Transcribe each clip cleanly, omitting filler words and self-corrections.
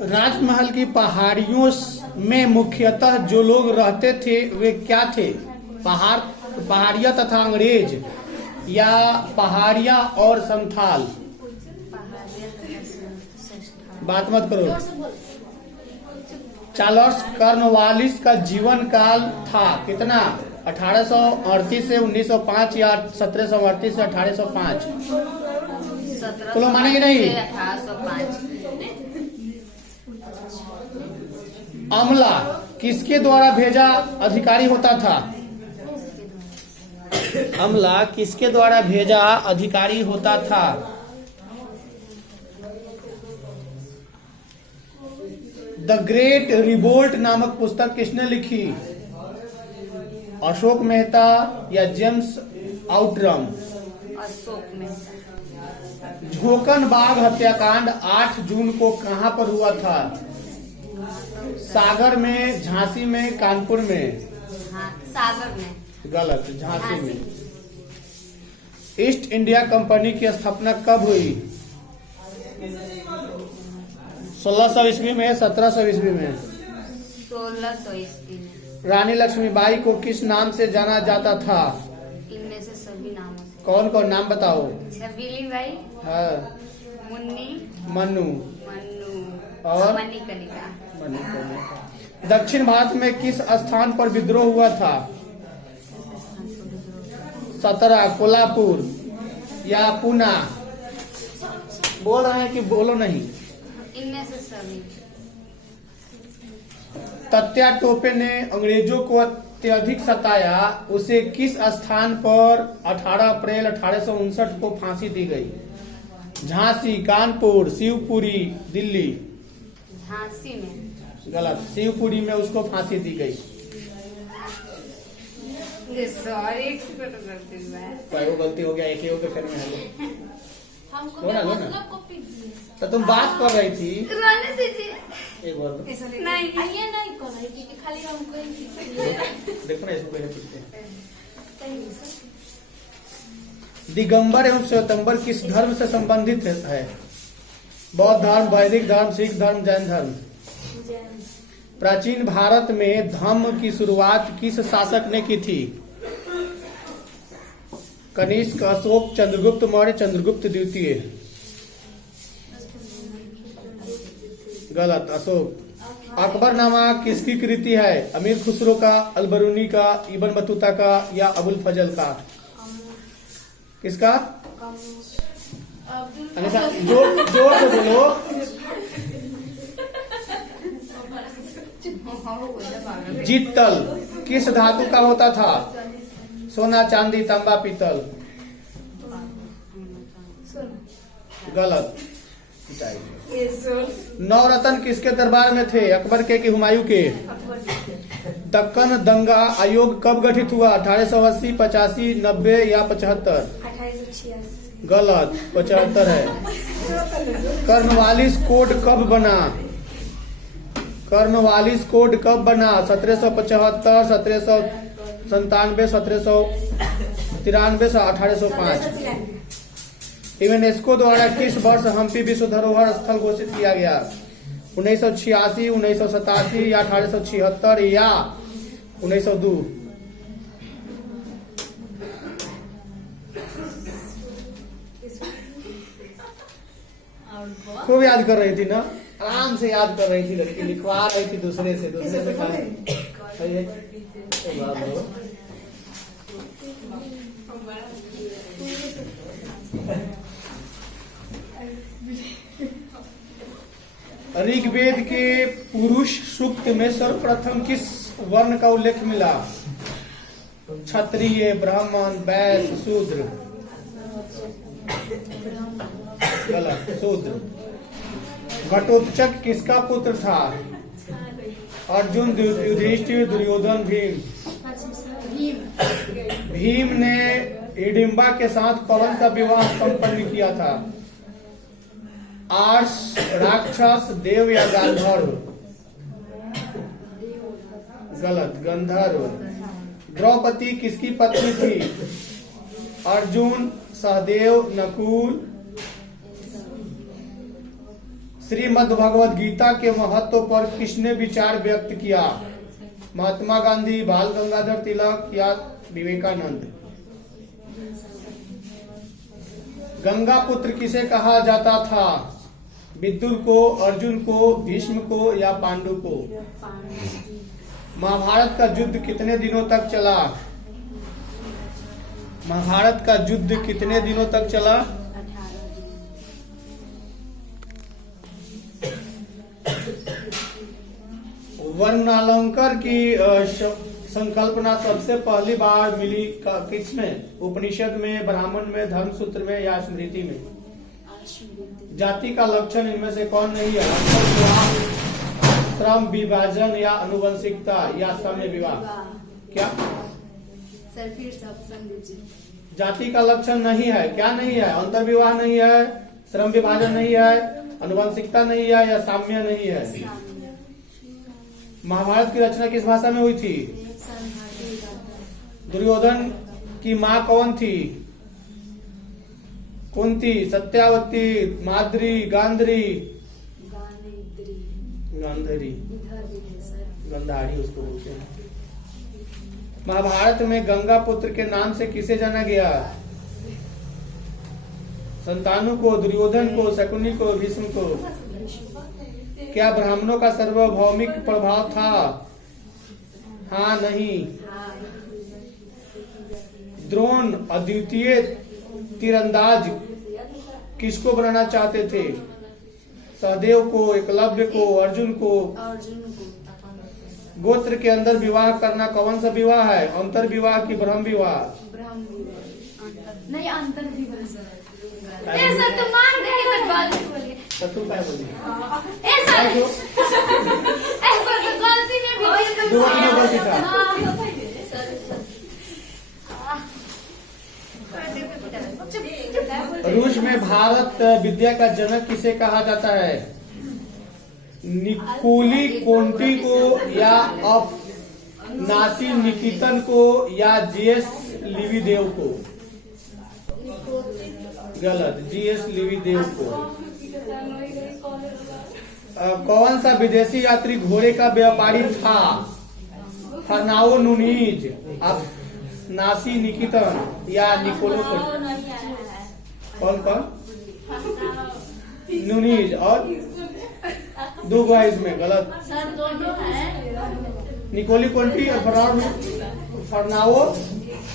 राजमहल की पहाड़ियों में मुख्यतः जो लोग रहते थे वे क्या थे? पहाड़िया तथा अंग्रेज, या पहाड़िया और संथाल? बात मत करो। चार्ल्स कॉर्नवालिस का जीवन काल था कितना? 1838 से 1905 या 1738 से 1805? तो लोग मानेंगे नहीं। 1805। अमला किसके द्वारा भेजा अधिकारी होता था? अमला किसके द्वारा भेजा अधिकारी होता था? द ग्रेट रिवोल्ट नामक पुस्तक किसने लिखी? अशोक मेहता या जेम्स आउटरम? अशोक मेहता। झोकन बाग हत्याकांड 8 जून को कहां पर हुआ था? सागर में, झांसी में, कानपुर में? हाँ, सागर में। गलत, झांसी में। ईस्ट इंडिया कंपनी की स्थापना कब हुई? 1600 ईस्वी में, 1700 ईस्वी में? 1600 ईस्वी में। रानी लक्ष्मीबाई को किस नाम से जाना जाता था? इनमें से सभी नामों से। कौन कौन नाम बताओ? छबीली बाई, हाँ, मुन्नी, मन्नू मन्नू और मणिकर्णिका। दक्षिण भारत में किस स्थान पर विद्रोह हुआ था? 17 कोल्हापुर या पुना? बोल रहे हैं कि बोलो नहीं? इनमें से सभी। तात्या टोपे ने अंग्रेजों को अत्यधिक सताया, उसे किस स्थान पर 18 अप्रैल 1859 को फांसी दी गई? झांसी, कानपुर, शिवपुरी, दिल्ली? झांसी में। गलत, शिवपुरी में उसको फांसी दी गई। सॉरी, गलती वो गलती हो गया, एक ही हो गया, फिर में हमको मतलब को पीट दिए। तो तुम बात कर रही थी। रहने दीजिए। एक बार नहीं, ये नहीं कर रही थी कि खाली हमको ही देखो ना, इसको पहले पूछते हैं। दिगंबर एवं श्वेतंबर किस धर्म से संबंधित है? बौद्ध धर्म, वैदिक धर्म, सिख धर्म, जैन धर्म? प्राचीन भारत में धम्म की शुरुआत किस शासक ने की थी? कनिष्क, अशोक, चंद्रगुप्त मौर्य, चंद्रगुप्त द्वितीय? गलत, अशोक। अकबरनामा किसकी कृति है? अमीर खुसरो का, अलबरूनी का, इब्न बतूता का या अबुल फजल का? किसका? जोर से बोलो। जित्तल किस धातु का होता था? सोना, चांदी, तांबा, पीतल? गलत। नवरत्न किसके दरबार में थे? अकबर के कि हुमायूं के? दक्कन दंगा आयोग कब गठित हुआ? 1880, 85, 90 या 75? 1886। गलत, 75 है। कॉर्नवालिस कोड कब बना? कॉर्नवालिस कोड कब बना? 1775, 1797, 1793 से 1805? यूनेस्को द्वारा किस वर्ष हम्पी विश्व धरोहर स्थल घोषित किया गया? 1986, 1987 या 1876 या 1902? खूब याद कर रही थी ना, आराम से याद कर रही थी लड़की, लिखवा रही थी दूसरे से ऋग्वेद के पुरुष सूक्त में सर्वप्रथम किस वर्ण का उल्लेख मिला? क्षत्रिय, ब्राह्मण, वैश्य, शूद्र? गलत, शूद्र। घटोत्कच किसका पुत्र था? अर्जुन, युधिष्ठिर, दुर्योधन, भीम? भीम ने हिडिंबा के साथ कौन सा विवाह संपन्न किया था? आर्ष, राक्षस, देव या गांधर्व? गलत, गंधर्व। द्रौपदी किसकी पत्नी थी? अर्जुन, सहदेव, नकुल? श्रीमद् भगवद गीता के महत्व पर किसने विचार व्यक्त किया? महात्मा गांधी, बाल गंगाधर तिलक या विवेकानंद? गंगा पुत्र किसे कहा जाता था? विदुर को, अर्जुन को, भीष्म को या पांडु को? महाभारत का युद्ध कितने दिनों तक चला? महाभारत का युद्ध कितने दिनों तक चला? वर्णालंकार की संकल्पना सबसे पहली बार मिली किसमें? उपनिषद में, ब्राह्मण में, धर्मसूत्र में या स्मृति में? जाति का लक्षण इनमें से कौन नहीं है? श्रम विभाजन या अनुवंशिकता या साम्य विवाह? क्या? सर फिर से ऑप्शन दीजिए। जाति का लक्षण नहीं है, क्या नहीं है? अंतर विवाह नहीं है, श्रम विभाजन नहीं है, अनुवंशिकता नहीं है या साम्य नहीं है? महाभारत की रचना किस भाषा में हुई थी? दुर्योधन की माँ कौन थी? कुंती, सत्यावती, माद्री, गांधारी? गांधारी, गंधारी उसको बोलते हैं। महाभारत में गंगा पुत्र के नाम से किसे जाना गया? संतानु को, दुर्योधन को, शकुनी को, भीष्म को? क्या ब्राह्मणों का सार्वभौमिक प्रभाव था? हाँ, नहीं? द्रोण अद्वितीय तीरंदाज किसको बनाना चाहते थे? सहदेव को, एकलव्य को, अर्जुन को? गोत्र के अंदर विवाह करना कौन सा विवाह है? अंतर विवाह की ब्रह्म विवाह? नहीं, अंतर भी बन सकता है। ए सर, तो मान गए तो गलती बोलिए। तो तुम क्या बोली? ए सर, तो गलती में भी दो तीनों गलती था। रूस में भारत विद्या का जनक किसे कहा जाता है? निकोली कोंटी को या नासी निकितन को या जीएस लिविदेव को? गलत, जीएस लिविदेव को। कौन सा विदेशी यात्री घोड़े का व्यापारी था? फर्नाओ नुनीज, नासी निकितन या निकोलो? कौन कौन? नुनीज और दो है इसमें, गलत। सर दोनों है। निकोली कोंटी और फर्नाओ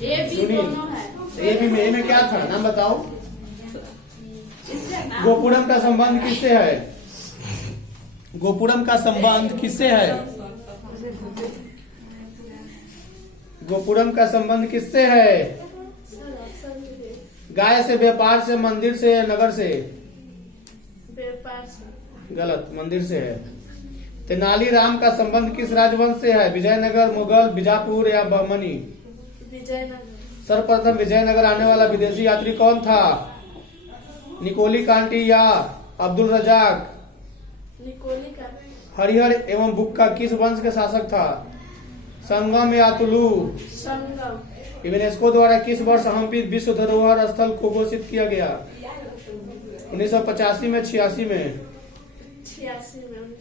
ये भी दोनों है। ए में क्या था? नाम बताओ। गोपुरम का संबंध किससे है? गोपुरम का संबंध किससे है? गोपुरम का संबंध किससे है? गाय से, व्यापार से, मंदिर से या नगर से? व्यापार से। गलत, मंदिर से है। तेनालीराम का संबंध किस राजवंश से है? विजयनगर, मुगल, बीजापुर या बहमनी? विजयनगर। सर्वप्रथम विजयनगर आने वाला विदेशी यात्री कौन था? निकोली कांटी या अब्दुल रजाक? निकोली का। हरिहर एवं बुक्का किस वंश के शासक था? संगम या तुलु? संगम। यूनेस्को द्वारा किस वर्ष हम्पी विश्व धरोहर स्थल को घोषित किया गया? 1985 में, 86 में? 86 में।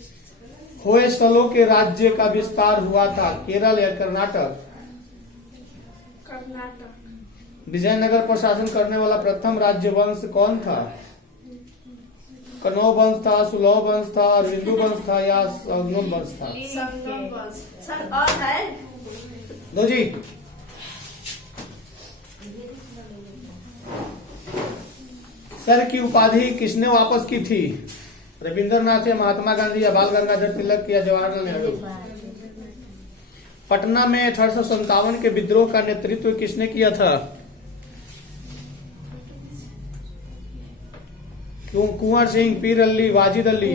होयसलों के राज्य का विस्तार हुआ था केरल या कर्नाटक? कर्नाटक। विजयनगर पर शासन करने वाला प्रथम राज्य वंश कौन था? कनौज वंश था, सुलभ वंश था, अरविंदु वंश था या संगम वंश था? संगम वंश। सर और है? दो जी। सर की उपाधि किसने वापस की थी? रविंद्रनाथ या महात्मा गांधी या बाल गंगाधर तिलक या जवाहरलाल नेहरू? पटना में 1857 के विद्रोह का नेतृत्व किसने किया था? कुंवर सिंह, पीर अली, वाजिद अली?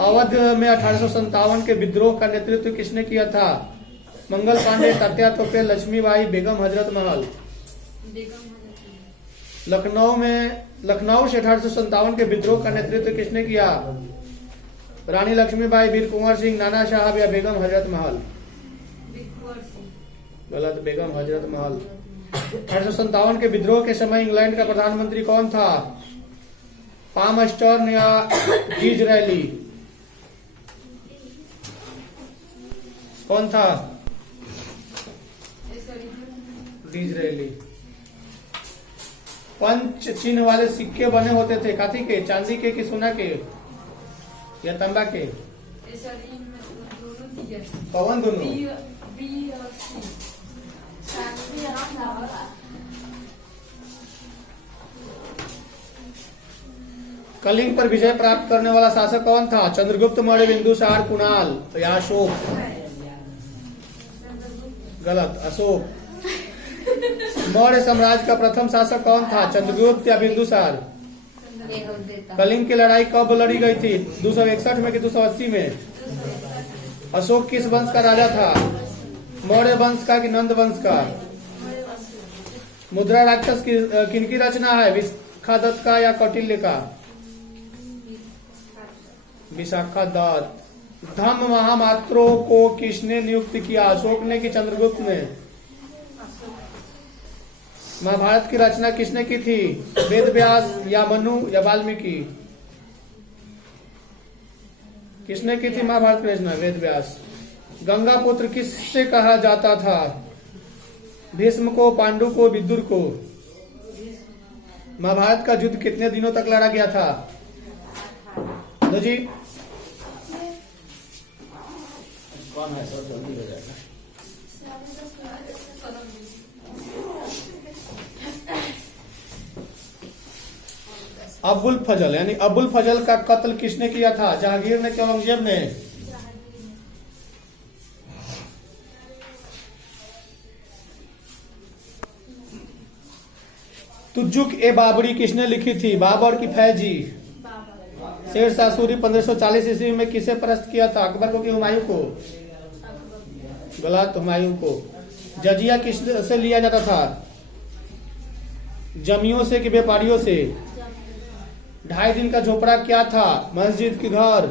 अवध में 1857 के विद्रोह का नेतृत्व किसने किया था? मंगल पांडे, तात्या तोपे, लक्ष्मीबाई, बेगम हजरत महल? लखनऊ से 1857 के विद्रोह का नेतृत्व किसने किया? रानी लक्ष्मीबाई, वीर कुंवर सिंह, नाना साहब या बेगम हजरत महल? गलत, बेगम हजरत महल। 1857 के विद्रोह के समय इंग्लैंड का प्रधानमंत्री कौन था? पाम स्टर्न या डिजरेली, कौन था? डिजरेली। पंच चिन्ह वाले सिक्के बने होते थे काथी के? चांदी के कि सोना के या तांबा के? कौन दोनों? कलिंग पर विजय प्राप्त करने वाला शासक कौन था? चंद्रगुप्त मौर्य, बिंदुसार, कुणाल या अशोक? गलत, अशोक। मौर्य साम्राज्य का प्रथम शासक कौन था? चंद्रगुप्त या बिंदुसार? कलिंग की लड़ाई कब लड़ी गई थी? 261 में कि 280 में? अशोक किस वंश का राजा था? मौर्य वंश का कि नंद वंश का? मुद्रा राक्षस किनकी रचना है? विशाखादत्त का या कौटिल्य का? विशाखादत्त। धम्म महामात्रों को किसने नियुक्त किया? अशोक ने कि चंद्रगुप्त ने? महाभारत की रचना किसने की थी? वेद व्यास या मनु या वाल्मीकि? किसने की थी महाभारत की रचना? वेद व्यास। गंगा पुत्र किससे कहा जाता था? भीष्म को, पांडु को, विदुर को? महाभारत का युद्ध कितने दिनों तक लड़ा गया था? दो जी कौन है? सब जल्दी हो जाएगा। अबुल फजल यानी अबुल फजल का कत्ल किसने किया था? जहांगीर ने कि औरंगजेब ने? तुजुक ए बाबरी किसने लिखी थी? बाबर की फैजी? शेरशाह सूरी 1540 ईस्वी में किसे परास्त किया था? अकबर को कि हुमायूं को? गलत, हुमायूं को। जजिया किससे लिया जाता था? जमियों से कि व्यापारियों से? 2.5 दिन का झोपड़ा क्या था? मस्जिद की घर?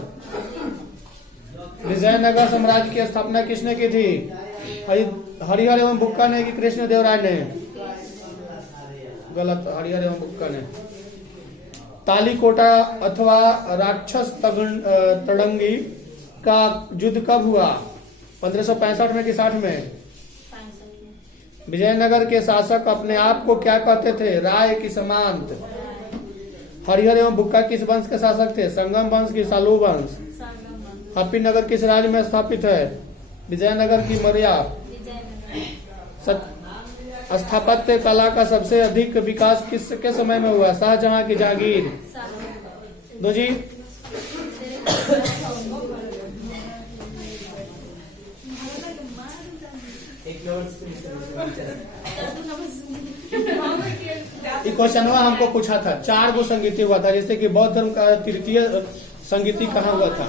विजयनगर साम्राज्य की स्थापना किसने की थी? हरिहर एवं बुक्का ने कि कृष्णदेवराय ने? गलत, हरिहर एवं बुक्का ने। तालीकोटा अथवा राक्षस तड़ंगी का युद्ध कब हुआ? 1565 में कि 60 में? विजयनगर के शासक अपने आप को क्या कहते थे? राय की सामंत? हरिहर एवं बुक्का किस वंश के शासक थे? संगम वंश की सालू वंश? हम्पी नगर किस राज्य में स्थापित है? विजयनगर की मौर्य? स्थापत्य कला का सबसे अधिक विकास किसके समय में हुआ? शाहजहां की जहांगीर? दो जी क्वेश्चन हमको पूछा था। 4 गो संगीति हुआ था, जैसे कि बौद्ध धर्म का तृतीय संगीति कहाँ हुआ था?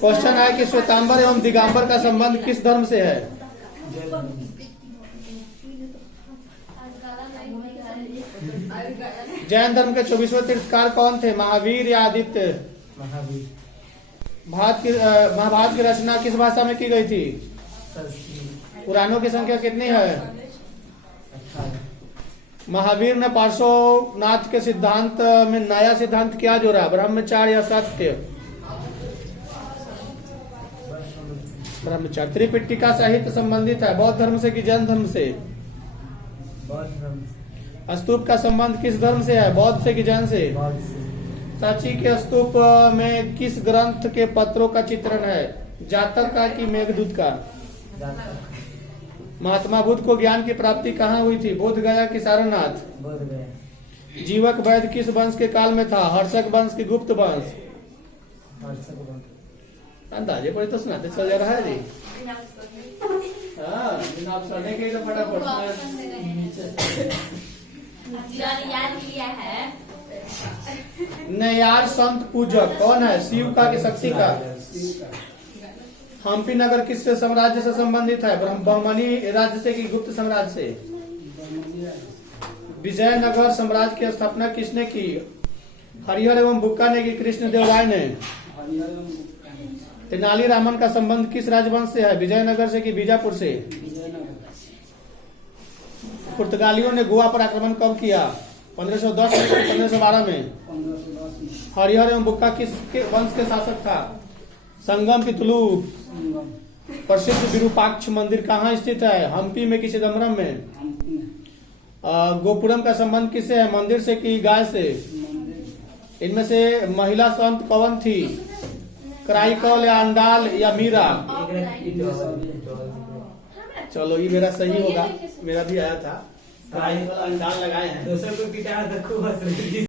क्वेश्चन है कि श्वेतांबर एवं दिगंबर का संबंध किस धर्म से है? जैन धर्म के 24वें तीर्थकार कौन थे? महावीर या आदित्य? महाभारत की रचना किस भाषा में की गई थी? पुराणों की संख्या कितनी है? महावीर ने पार्श्वनाथ के सिद्धांत में नया सिद्धांत क्या जोड़ा? ब्रह्मचार्य या सत्य? ब्रह्मचार्य। त्रिपिटका साहित्य संबंधित है बौद्ध धर्म से कि जैन धर्म से? स्तूप का संबंध किस धर्म से है? बौद्ध से कि जैन से? सांची के स्तूप में किस ग्रंथ के पत्रों का चित्रण है? जातक का कि मेघदूत का? महात्मा बुद्ध को ज्ञान की प्राप्ति कहाँ हुई थी? बोध गया कि सारनाथ? जीवक वैद्य किस वंश के काल में था? हर्षक वंश की गुप्त वंश? अंदाजे पड़े तो सुनाते चल जा रहा है जी। आप सड़े के तो फटाफट याद किया है। नयार संत पूजक कौन है? शिव का कि शक्ति का? हम्पी नगर किस साम्राज्य से संबंधित है? बहमनी राज्य से कि गुप्त साम्राज्य से? विजयनगर साम्राज्य की स्थापना किसने की? हरिहर एवं बुक्का ने कि कृष्णदेवराय ने? तेनाली रामन का संबंध किस राजवंश से है? विजयनगर से कि बीजापुर से? पुर्तगालियों ने गोवा पर आक्रमण कब किया? 1510 में, 1512 में। 1510 में। हरिहर एवं बुक्का किसके वंश के शासक था? संगम पितलू। संगम। प्रसिद्ध विरूपाक्ष मंदिर कहाँ स्थित है? हम्पी में कि चिदम्बरम में? हम्पी में। गोपुरम का संबंध किससे है? मंदिर से कि गाय से? मंदिर। इनमें से महिला संत कौन थी? कराईकल या अंडाल या मीरा? चलो ये मेरा सही होगा, मेरा भी आया था। कराईकल अंडाल लगाए हैं। दोसर को पिटार तो खूब हंस रही थी।